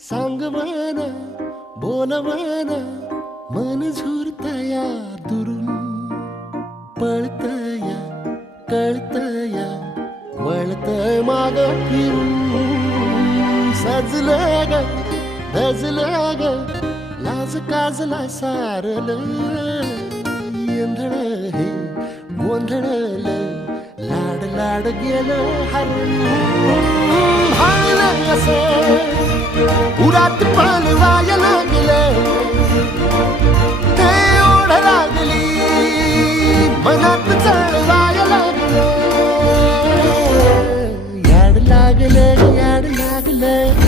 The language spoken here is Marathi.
सांगवाना बोलवाना मन झुरतया दुरून पळतया कळतया वळतय माग फिरून सजलं ग धजलं ग लाज काजला सारल येंधळ हे गोंधळल लाड लाड गेलं हरून हायलं कसं उरात पान वाया लागलं ते ओढ लागली मनात चढ वाया लागलं याड लागलं याड लागलं